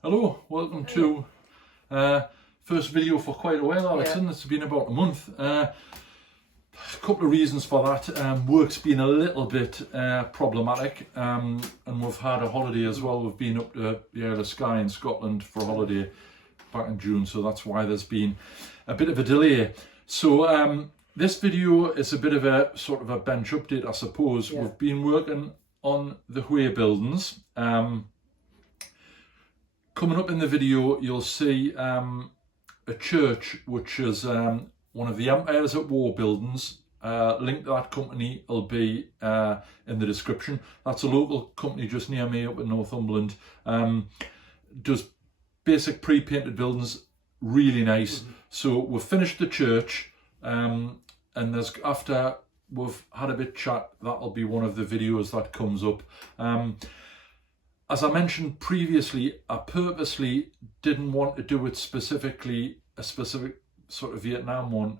Hello, welcome to first video for quite a while, Alexon. It's been about a month. A couple of reasons for that. Work's been a little bit problematic, and we've had a holiday as well. We've been up to the Isle of Skye in Scotland for a holiday back in June, so that's why there's been a bit of a delay. So this video is a bit of a sort of a bench update, I suppose. We've been working on the Buildings. Coming up in the video, you'll see a church which is one of the empires at Warbuildings. Link to that company will be in the description. That's a local company just near me up in Northumberland. Does basic pre-painted buildings, really nice. So we've finished the church, and there's after we've had a bit chat, that'll be one of the videos that comes up. As I mentioned previously, I purposely didn't want to do it specifically, a specific sort of Vietnam one.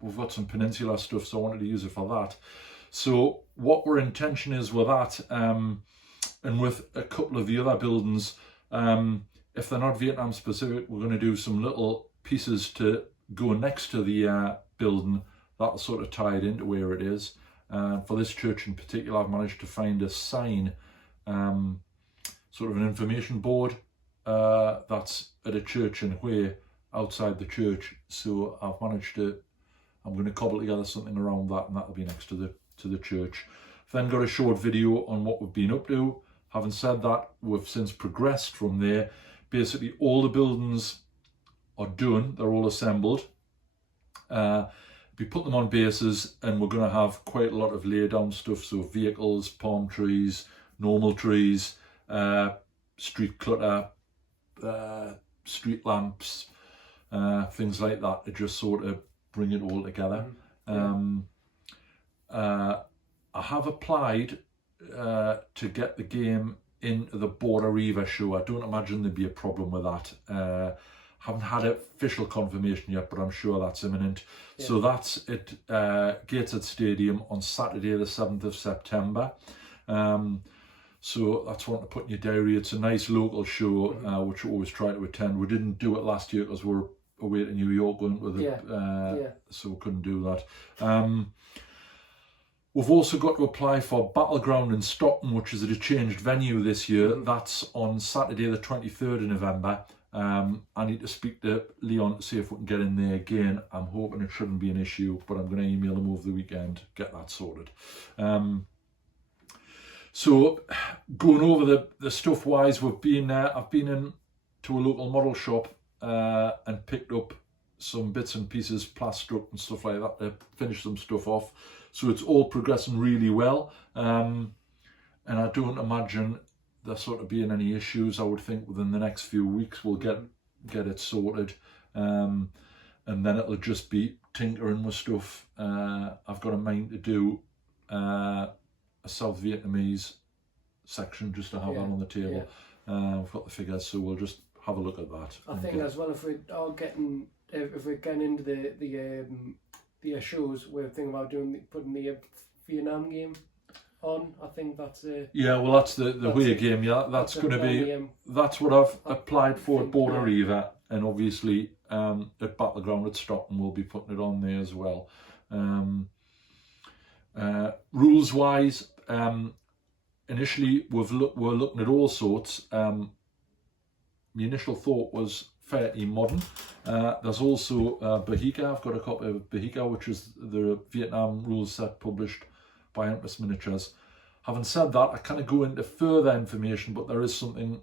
We've got some Peninsula stuff, so I wanted to use it for that. So what our intention is with that, and with a couple of the other buildings, if they're not Vietnam specific, we're going to do some little pieces to go next to the building that'll sort of tie it into where it is. For this church in particular, I've managed to find a sign, sort of an information board that's at a church in Hue, outside the church. So I've managed to, I'm going to cobble together something around that, and that'll be next to the church. I've then got a short video on what we've been up to. Having said that, we've since progressed from there. Basically all the buildings are done, they're all assembled. We put them on bases, and we're going to have quite a lot of lay down stuff, so vehicles, palm trees, normal trees, street clutter, street lamps, things like that, to just sort of bring it all together. I have applied to get the game into the Border Reaver show. I don't imagine there'd be a problem with that. Haven't had official confirmation yet, but I'm sure that's imminent. So that's at Gateshead Stadium on Saturday the 7th of September. So that's one to put in your diary. It's a nice local show, which we always try to attend. We didn't do it last year because we were away to New York going with it, so we couldn't do that. We've also got to apply for Battleground in Stockton, which is at a changed venue this year. That's on Saturday the 23rd of November. I need to speak to Leon to see if we can get in there again. I'm hoping it shouldn't be an issue, but I'm going to email him over the weekend, get that sorted. So going over the stuff wise, we've been I've been in to a local model shop and picked up some bits and pieces, plaster and stuff like that, to finish some stuff off. So it's all progressing really well, and I don't imagine there sort of being any issues. I would think within the next few weeks we'll get it sorted, and then it'll just be tinkering with stuff. I've got a mind to do a South Vietnamese section just to have that on the table. We've got the figures, so we'll just have a look at that. I think as well, if we're getting into the shows, we're thinking about putting the Vietnam game on. I think that's well, that's the Hue game. Yeah, that's going to be that's what I've applied for at Border Reaver, and obviously at Battleground at Stockton we'll be putting it on there as well. Rules wise, initially we're looking at all sorts. My initial thought was fairly modern. There's also Bahika. I've got a copy of Bahika, which is the Vietnam rules set published by Empress Miniatures. Having said that, I kind of go into further information, but there is something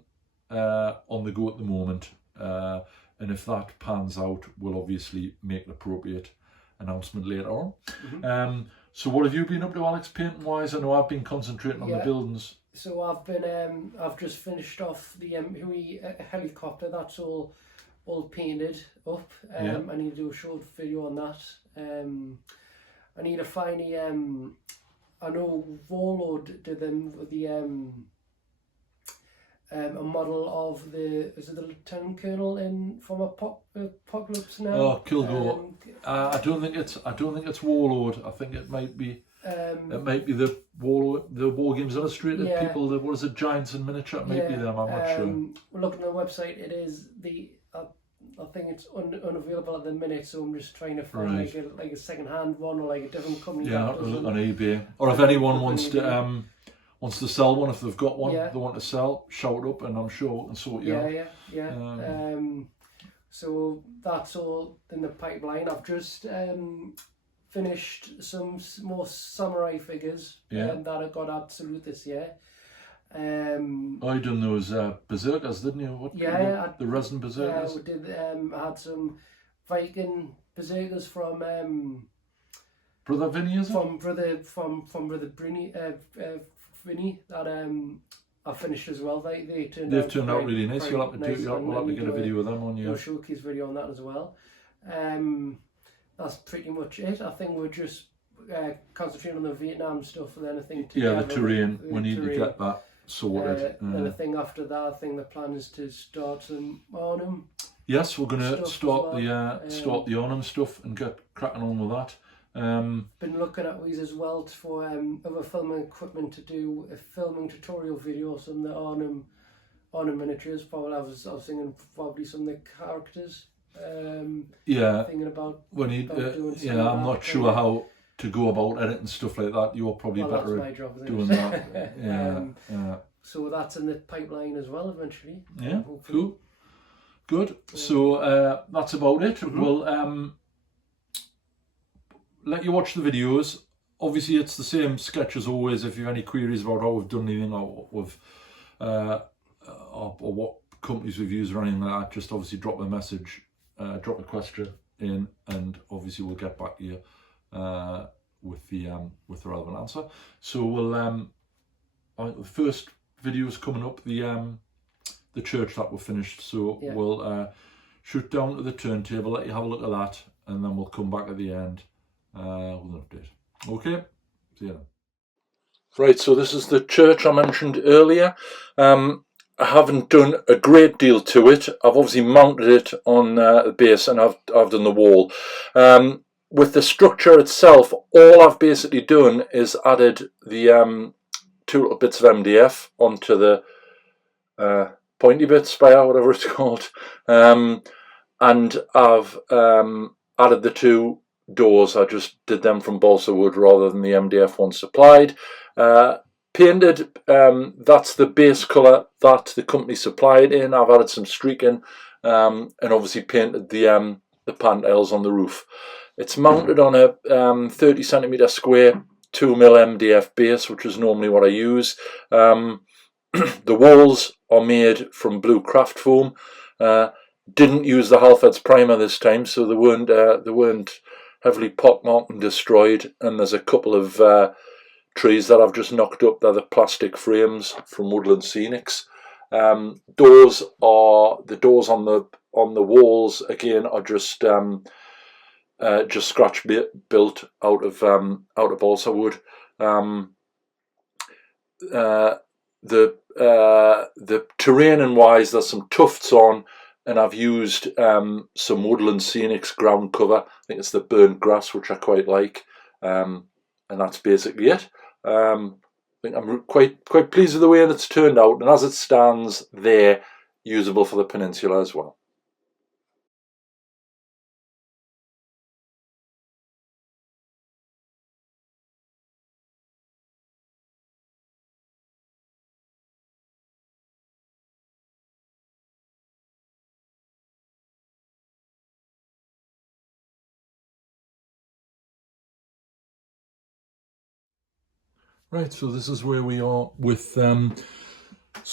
on the go at the moment, and if that pans out, we'll obviously make an appropriate announcement later on. So what have you been up to, Alex, painting wise? I know I've been concentrating on the buildings. So I've just finished off the Hui helicopter. That's all painted up. I need to do a short video on that. I need to find I know Warlord did them with the a model of the Lieutenant Colonel from Apocalypse Now. Oh, Kilgore. I don't think it's Warlord. I think it might be It might be the Wargames Illustrated Yeah. people. What is it, Giants in Miniature? It might be them. I'm not sure. Looking at the website, it is I think it's unavailable at the minute, so I'm just trying to find like a second-hand one or like a different company. Yeah, look on eBay. Or if anyone wants to sell one, if they've got one they want to sell, shout up, and I'm sure we can sort you out. Yeah. So that's all in the pipeline. I've just finished some more samurai figures that I got absolute this year. I done those berserkers, didn't you? The resin berserkers. We did. I had some Viking berserkers from Brother Vinny, is it? From brother Vinny that I finished as well. They've turned out really nice. We'll have to get a video of them on you. A showcase video on that as well. That's pretty much it. I think we're just concentrating on the Vietnam stuff, and then I think the terrain. We need to get that sorted. And I think after that, I think the plan is to start some Arnhem. Yes, we're going to start the Arnhem stuff and get cracking on with that. Been looking at ways as well for other filming equipment to do a filming tutorial videos on the Arnhem miniatures. Probably I was thinking probably some of the characters. Thinking about doing I'm not sure how to go about editing stuff like that. You're probably better at doing that. So that's in the pipeline as well eventually. Yeah, cool. Good. So that's about it. We'll let you watch the videos. Obviously, it's the same sketch as always. If you have any queries about how we've done anything or what companies we've used or anything like that, just obviously drop a message, drop a question in, and obviously we'll get back to you with the relevant answer. So we'll the first video is coming up, the church that we're finished. So we'll shoot down to the turntable, let you have a look at that, and then we'll come back at the end with an update. Okay, see you then. Right, so this is the church I mentioned earlier. I haven't done a great deal to it. I've obviously mounted it on the base, and I've done the wall. With the structure itself, all I've basically done is added the two little bits of MDF onto the pointy bit spire, whatever it's called, and I've added the two doors. I just did them from balsa wood rather than the MDF one supplied. Painted, that's the base colour that the company supplied in. I've added some streaking and obviously painted the pantiles on the roof. It's mounted on a 30cm square 2mm MDF base, which is normally what I use. The walls are made from blue craft foam. Didn't use the Halfeds primer this time, so they weren't heavily pockmarked and destroyed. And there's a couple of trees that I've just knocked up. They're the plastic frames from Woodland Scenics. The doors on the walls again are just scratch built out of balsa wood. The terrain wise, there's some tufts on, and I've used some Woodland Scenics ground cover. I think it's the burnt grass, which I quite like, and that's basically it. I think I'm quite pleased with the way it's turned out, and as it stands there, usable for the peninsula as well. Right, so this is where we are with some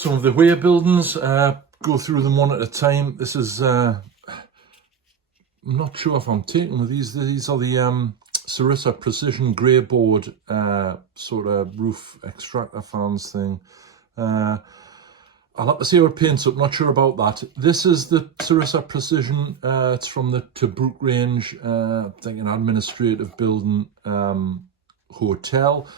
of the weir buildings. Go through them one at a time. This is, I'm not sure if I'm taking with these. These are the Sarissa Precision Grey Board sort of roof extractor fans thing. I'll have to see how it paints up, not sure about that. This is the Sarissa Precision, it's from the Tobruk range, I think an administrative building hotel.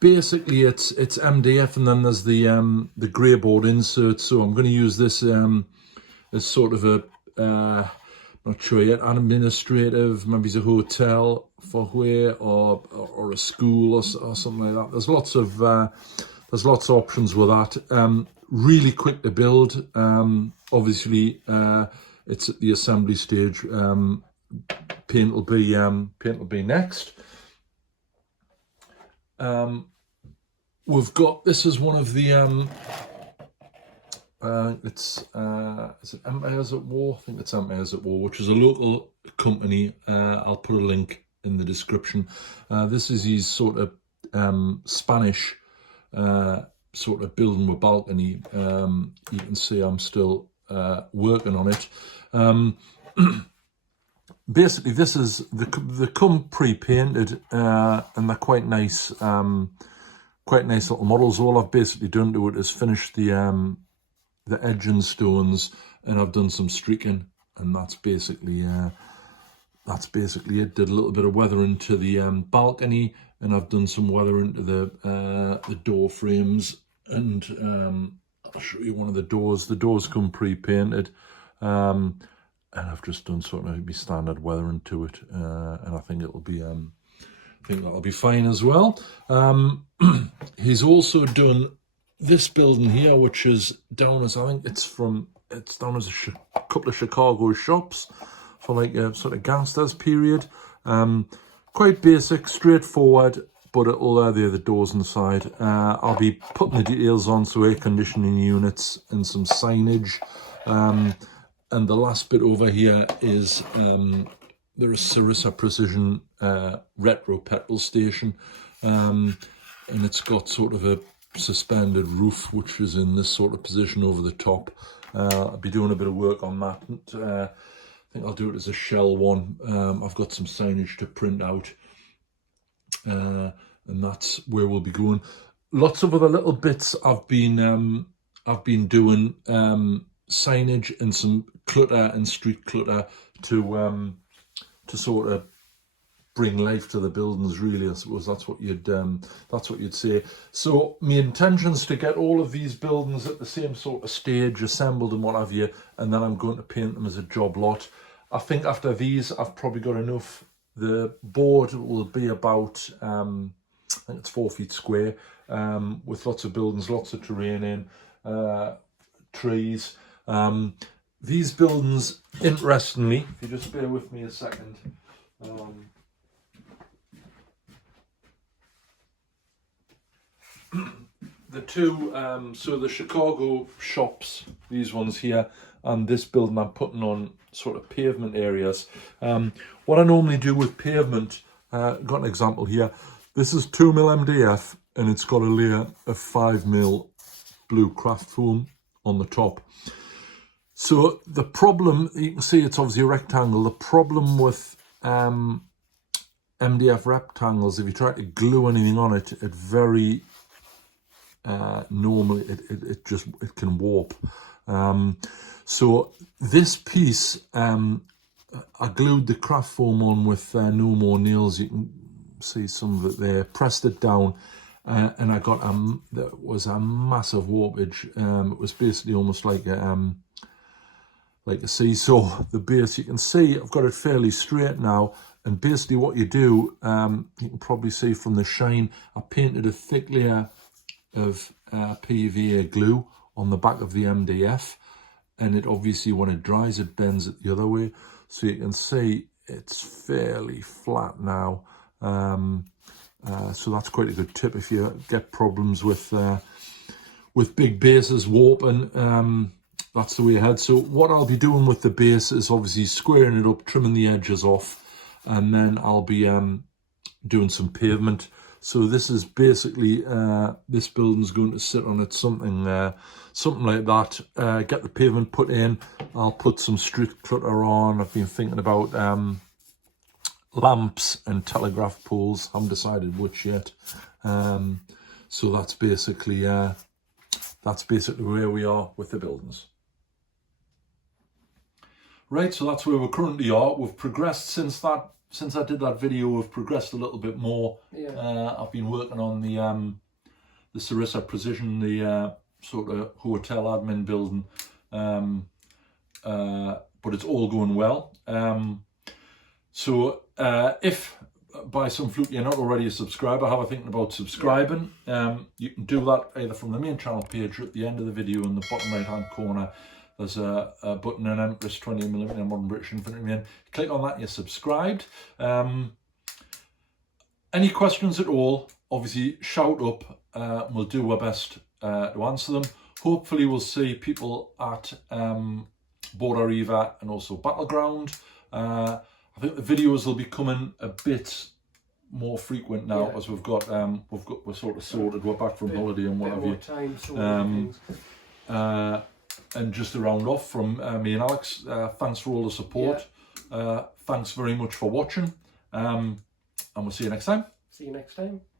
Basically it's MDF, and then there's the grey board insert. So I'm going to use this as sort of a not sure yet, administrative, maybe it's a hotel for where, or a school or something like that. There's lots of options with that. Really quick to build. Obviously, it's at the assembly stage. Paint will be next. We've got, this is one of the is it Empires at War? I think it's Empires at War, which is a local company. I'll put a link in the description. This is his sort of Spanish sort of building with balcony. You can see I'm still working on it. Basically, this is they come pre-painted, and they're quite nice little models. All I've basically done to it is finish the edging stones, and I've done some streaking, and that's basically it. Did a little bit of weathering to the balcony, and I've done some weathering to the door frames, and I'll show you one of the doors. The doors come pre-painted, and I've just done sort of my standard weathering to it, and I think it'll be that'll be fine as well. He's also done this building here, which is down as, I think it's down as a couple of Chicago shops for like a sort of gangsters period. Quite basic, straightforward, but it'll there are the doors inside. I'll be putting the details on, so air conditioning units and some signage. And the last bit over here is there is Sarissa Precision retro petrol station, and it's got sort of a suspended roof, which is in this sort of position over the top. I'll be doing a bit of work on that. I think I'll do it as a shell one. I've got some signage to print out, and that's where we'll be going. Lots of other little bits I've been doing signage and some clutter and street clutter to sort of bring life to the buildings, really. I suppose that's what you'd say. So my intention's to get all of these buildings at the same sort of stage, assembled and what have you, and then I'm going to paint them as a job lot. I think after these I've probably got enough. The board will be about I think it's 4 feet square, with lots of buildings, lots of terrain in, trees. These buildings, interestingly, if you just bear with me a second, the two, so the Chicago shops, these ones here, and this building I'm putting on sort of pavement areas. What I normally do with pavement, got an example here. This is 2mm MDF, and it's got a layer of 5mm blue craft foam on the top. So the problem, you can see it's obviously a rectangle. The problem with MDF rectangles, if you try to glue anything on it, it very normally it can warp. So this piece, I glued the craft foam on with no more nails. You can see some of it there. Pressed it down, and I got there was a massive warpage. It was basically almost like a seesaw. The base, you can see I've got it fairly straight now, and basically what you do, you can probably see from the shine, I painted a thick layer of PVA glue on the back of the MDF, and it obviously, when it dries, it bends it the other way, so you can see it's fairly flat now. So that's quite a good tip if you get problems with big bases warping. That's the way ahead. So what I'll be doing with the base is obviously squaring it up, trimming the edges off, and then I'll be doing some pavement. So this is basically, this building's going to sit on it, something like that. Get the pavement put in. I'll put some street clutter on. I've been thinking about lamps and telegraph poles. Haven't decided which yet. So that's basically where we are with the buildings. Right, so that's where we currently are. We've progressed since I did that video. We've progressed a little bit more. Yeah. I've been working on the Sarissa Precision, the sort of hotel admin building. but it's all going well. So if by some fluke you're not already a subscriber, have a thinking about subscribing, you can do that either from the main channel page or at the end of the video in the bottom right hand corner. There's a button, an Empress 20mm Modern British Infantry Man. Click on that and you're subscribed. Any questions at all, obviously shout up. We'll do our best to answer them. Hopefully we'll see people at Border Eva and also Battleground. I think the videos will be coming a bit more frequent now, as we're sort of sorted. We're back from holiday and what have you. And just to round off from me and Alex, thanks for all the support. Thanks very much for watching. And we'll see you next time. See you next time.